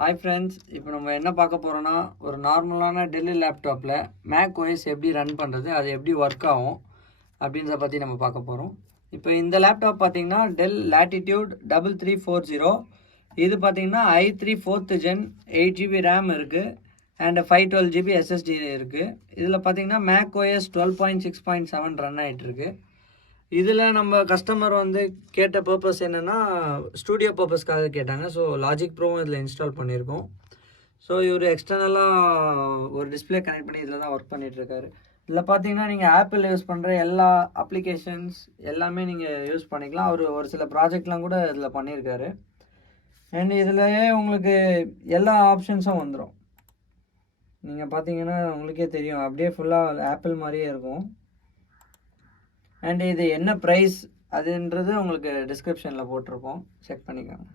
Hi friends, இப்போ நம்ம என்ன பார்க்க போறோம்னா ஒரு நார்மலான டெல் லேப்டாப்ல மேக் OS எப்படி ரன் பண்றது, அது எப்படி ஒர்க் ஆகும் அப்படின்றத பத்தி நம்ம பார்க்க போறோம். இப்போ இந்த லேப்டாப் பாத்தீங்கன்னா Dell Latitude 3340. இது பாத்தீங்கன்னா i3 4th gen 8GB RAM இருக்கு and 512GB SSD இருக்கு. இதுல பாத்தீங்கன்னா மேக் OS 12.6.7 ரன் ஆயிட்டு இருக்கு. இதில் நம்ம கஸ்டமர் வந்து கேட்ட பர்பஸ் என்னென்னா ஸ்டூடியோ பர்பஸ்க்காக கேட்டாங்க. ஸோ லாஜிக் ப்ரோவும் இதில் இன்ஸ்டால் பண்ணியிருக்கோம். ஸோ இவர் எக்ஸ்டர்னலாக ஒரு டிஸ்பிளே கனெக்ட் பண்ணி இதில் தான் ஒர்க் பண்ணிகிட்ருக்காரு. இதில் பார்த்தீங்கன்னா நீங்கள் ஆப்பிள் யூஸ் பண்ணுற எல்லா அப்ளிகேஷன்ஸ் எல்லாமே நீங்கள் யூஸ் பண்ணிக்கலாம். அவர் ஒரு சில ப்ராஜெக்ட்லாம் கூட இதில் பண்ணியிருக்காரு. அண்ட் இதிலேயே உங்களுக்கு எல்லா ஆப்ஷன்ஸும் வந்துடும். நீங்கள் பார்த்தீங்கன்னா உங்களுக்கே தெரியும், அப்படியே ஃபுல்லாக ஆப்பிள் மாதிரியே இருக்கும். அண்ட் இது என்ன ப்ரைஸ் அதுன்றது உங்களுக்கு டிஸ்கிரிப்ஷனில் போட்டிருப்போம், செக் பண்ணிக்கோங்க.